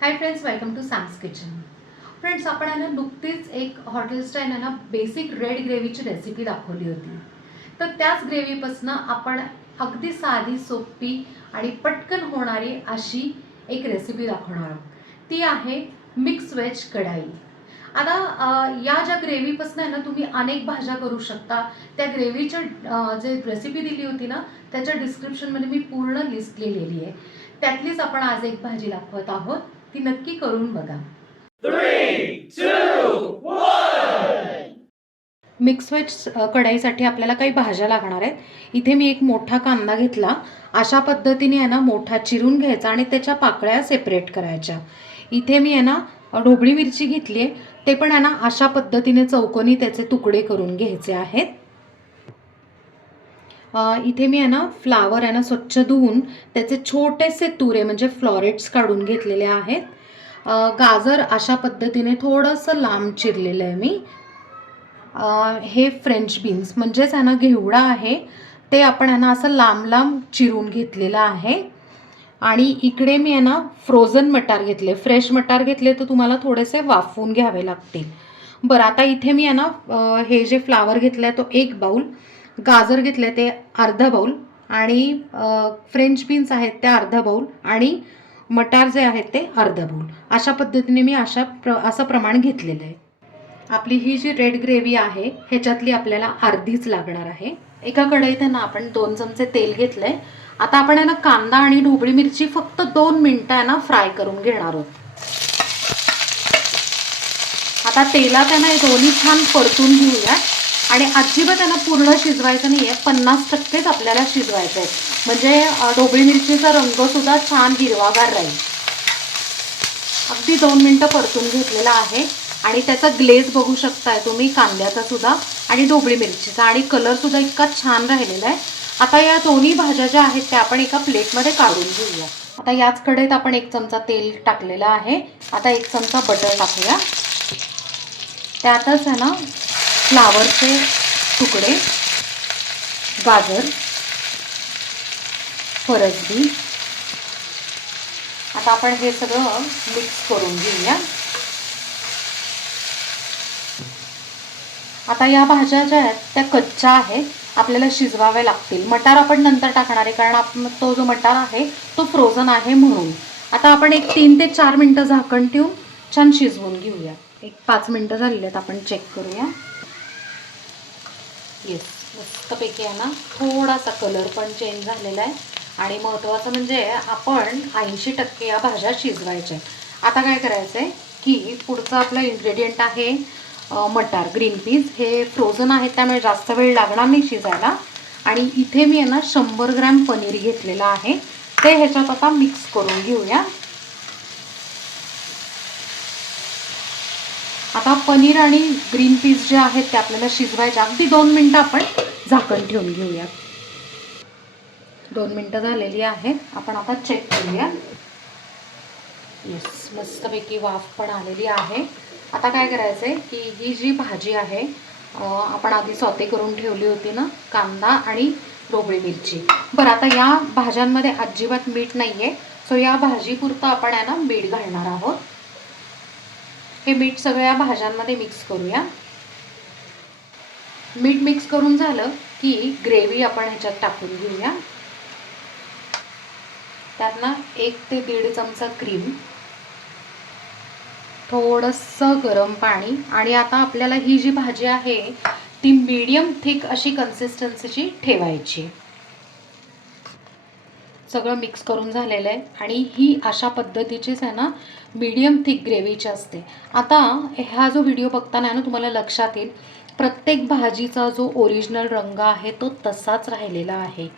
Hi friends welcome to Sam's kitchen friends आपण आहे ना नुकतीच एक हॉटेल स्टाईल आहे ना बेसिक रेड ग्रेव्हीची रेसिपी दाखवली होती. तर त्याच ग्रेव्हीपासनं आपण अगदी साधी सोपी आणि पटकन होणारी अशी एक रेसिपी दाखवणार आहोत. ती आहे मिक्स वेज कढाई. आता या ज्या ग्रेव्हीपासून आहे ना तुम्ही अनेक भाज्या करू शकता. त्या ग्रेव्हीच्या जे रेसिपी दिली होती ना त्याच्या डिस्क्रिप्शनमध्ये मी पूर्ण लिस्ट लिहिलेली आहे. त्यातलीच आपण आज एक भाजी दाखवत आहोत. ती नक्की करून बघा. मिक्स व्हेज कढाईसाठी आपल्याला काही भाज्या लागणार आहेत. इथे मी एक मोठा कांदा घेतला. अशा पद्धतीने आहे ना मोठा चिरून घ्यायचा आणि त्याच्या पाकळ्या सेपरेट करायच्या. इथे मी आहे ना ढोबळी मिरची घेतली आहे. ते पण आहे ना अशा पद्धतीने चौकोनी त्याचे तुकडे करून घ्यायचे आहेत. इथे मी आहे ना फ्लावर आहे ना स्वच्छ धुवून त्याचे छोटेसे तुरे म्हणजे फ्लॉरेट्स काढून घेतलेले आहेत. गाजर अशा पद्धतीने थोडंसं लांब चिरलेलं आहे मी. हे फ्रेंच बीन्स म्हणजेच आहे ना घेवडा आहे. ते आपण आहे ना असं लांब लांब चिरून घेतलेलं आहे. आणि इकडे मी आहे ना फ्रोझन मटार घेतले. फ्रेश मटार घेतले तर तुम्हाला थोडेसे वाफवून घ्यावे लागतील. बरं आता इथे मी आहे ना हे जे फ्लावर घेतलं आहे तो एक बाऊल गाजर घेतले ते अर्ध बाऊल आणि फ्रेंच बीन्स आहेत ते अर्ध बाऊल आणि मटार जे आहेत ते अर्ध बाऊल अशा पद्धतीने मी अशा प्र असं प्रमाण घेतलेलं आहे. आपली ही जी रेड ग्रेव्ही आहे ह्याच्यातली आपल्याला अर्धीच लागणार आहे. एका कढईत ना आपण दोन चमचे तेल घेतलंय. आता आपण आहे ना कांदा आणि ढोबळी मिरची फक्त दोन मिनटं आहे ना फ्राय करून घेणार आहोत. आता तेलात आहे ना हे दोन्ही छान परतून घेऊया. आणि अजिबात त्यांना पूर्ण शिजवायचं नाही आहे पन्नास टक्केच आपल्याला शिजवायचं आहे म्हणजे ढोबळी मिरचीचा रंगसुद्धा छान हिरवागार राहील. अगदी दोन मिनटं परतून घेतलेला आहे. आणि त्याचा ग्लेज बघू शकताय तुम्ही कांद्याचा सुद्धा आणि ढोबळी मिरचीचा. आणि कलरसुद्धा इतका छान राहिलेला आहे. आता या दोन्ही भाज्या ज्या आहेत त्या आपण एका प्लेटमध्ये काढून घेऊया. आता याच कडेत आपण एक चमचा तेल टाकलेलं आहे. आता एक चमचा बटर टाकूया. त्यातच आहे ना फ्लावरचे तुकडे गाजर फरसबी. आता आपण हे सगळं मिक्स करून घेऊया. आता या भाज्या ज्या आहेत त्या कच्च्या आहेत. आपल्याला शिजवाव्या लागतील. मटार आपण नंतर टाकणार आहे कारण आपण तो जो मटार आहे तो फ्रोझन आहे म्हणून. आता आपण एक तीन ते चार मिनटं झाकण ठेवून छान शिजवून घेऊया. एक पाच मिनटं झालेली आहेत आपण चेक करूया. येस मस्तपैकी आहे ना. थोडासा कलर पण चेंज झालेला आहे. आणि महत्त्वाचं म्हणजे आपण ऐंशी टक्के या भाज्या शिजवायच्या आता काय करायचं आहे की पुढचं आपलं इन्ग्रेडियंट आहे मटार ग्रीन पीस हे फ्रोझन आहेत त्यामुळे जास्त वेळ लागणार नाही शिजायला. आणि इथे मी आहे ना शंभर ग्रॅम पनीर घेतलेलं आहे. ते ह्याच्यात आता मिक्स करून घेऊया. आता पनीर आणि ग्रीन पीस जे आहेत ते आपल्याला शिजवायचे. अगदी दोन मिनटं आपण झाकण ठेवून घेऊया दोन मिनटं झालेली आहेत. आपण आता चेक करूया. येस मस्तपैकी वाफ पण आलेली आहे. आता काय करायचं आहे की ही जी भाजी आहे आपण आधी सौते करून ठेवली होती ना कांदा आणि ढोबळी मिरची. बरं आता या भाज्यांमध्ये अजिबात मीठ नाही आहे सो या भाजीपुरतं आपण आहे ना मीठ घालणार आहोत. हे मीठ सगळ्या भाज्यांमध्ये मिक्स करूया. मीठ मिक्स करून झालं की ग्रेव्ही आपण ह्याच्यात टाकून घेऊया. त्यात ना एक ते दीड चमचा क्रीम थोडंसं गरम पाणी आणि आता आपल्याला ही जी भाजी आहे ती मीडियम थिक अशी कन्सिस्टन्सीची ठेवायची सगळं मिक्स करून झालेलं आहे. आणि ही अशा पद्धतीचीच आहे ना मीडियम थिक ग्रेव्हीची असते. आता हा जो व्हिडिओ बघताना ना तुम्हाला लक्षात येईल. प्रत्येक भाजीचा जो ओरिजिनल रंग आहे तो तसाच राहिलेला आहे.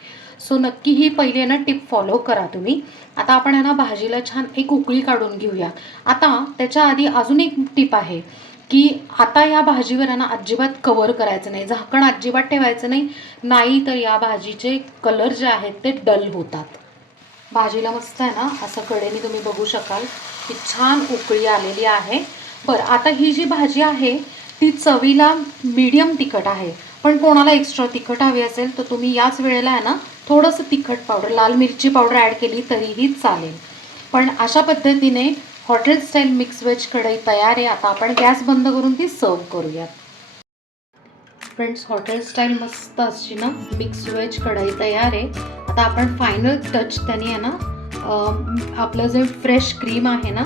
सो नक्की ही पहिली आहे ना टिप फॉलो करा तुम्ही. आता आपण ना भाजीला छान एक उकळी काढून घेऊया. आता त्याच्या आधी अजून एक टिप आहे की आता या भाजीवर ना अजिबात कवर करायचं नाही. झाकण अजिबात ठेवायचं नाही. नाही तर या भाजीचे कलर जे आहेत ते डल होतात. भाजीला मस्त आहे ना असं कडेने तुम्ही बघू शकाल की छान उकळी आलेली आहे. बरं आता ही जी भाजी आहे ती चवीला मीडियम तिखट आहे. पण कोणाला एक्स्ट्रा तिखट हवी असेल तर तुम्ही याच वेळेला आहे ना थोडंसं तिखट पावडर लाल मिरची पावडर ॲड केली तरीही चालेल. पण अशा पद्धतीने हॉटेल स्टाईल मिक्स वेज कढई तयार आहे. आता आपण गॅस बंद करून ती सर्व करूयात. फ्रेंड्स हॉटेल स्टाईल मस्त अशी ना मिक्स व्हेज कढई तयार आहे. आता आपण फायनल टच त्याने आहे ना आपलं जे फ्रेश क्रीम आहे ना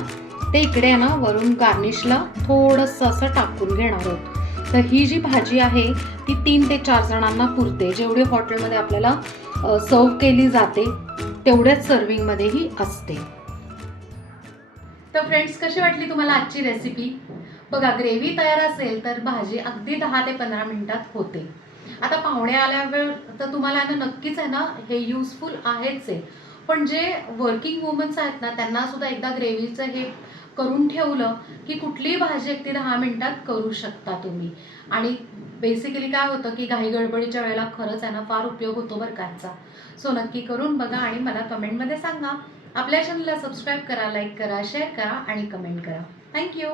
ते इकडे आहे ना वरून गार्निशला थोडंसं असं टाकून घेणार आहोत. तर ही जी भाजी आहे ती तीन ते चार जणांना पुरते. जेवढी हॉटेलमध्ये आपल्याला सर्व केली जाते तेवढ्याच सर्विंगमध्ये ही असते. तर फ्रेंड्स कशी वाटली तुम्हाला आजची रेसिपी बघा ग्रेव्ही तयार असेल तर भाजी अगदी दहा ते पंधरा मिनिटात होते. आता पाहुणे आल्यावर तर तुम्हाला ना नक्कीच आहे ना हे युजफुल आहेच आहे. पण जे वर्किंग वुमन्स आहेत ना त्यांना सुद्धा एकदा ग्रेव्हीचं हे करून ठेवलं की कुठलीही भाजी अगदी दहा मिनिटात करू शकता तुम्ही. आणि बेसिकली काय होतं की घाई गडबडीच्या वेळेला खरंच आहे ना फार उपयोग होतो बरं का सो नक्की करून बघा आणि मला कमेंटमध्ये सांगा. आपल्या चॅनलला सबस्क्राईब करा लाईक करा शेअर करा आणि कमेंट करा. थँक्यू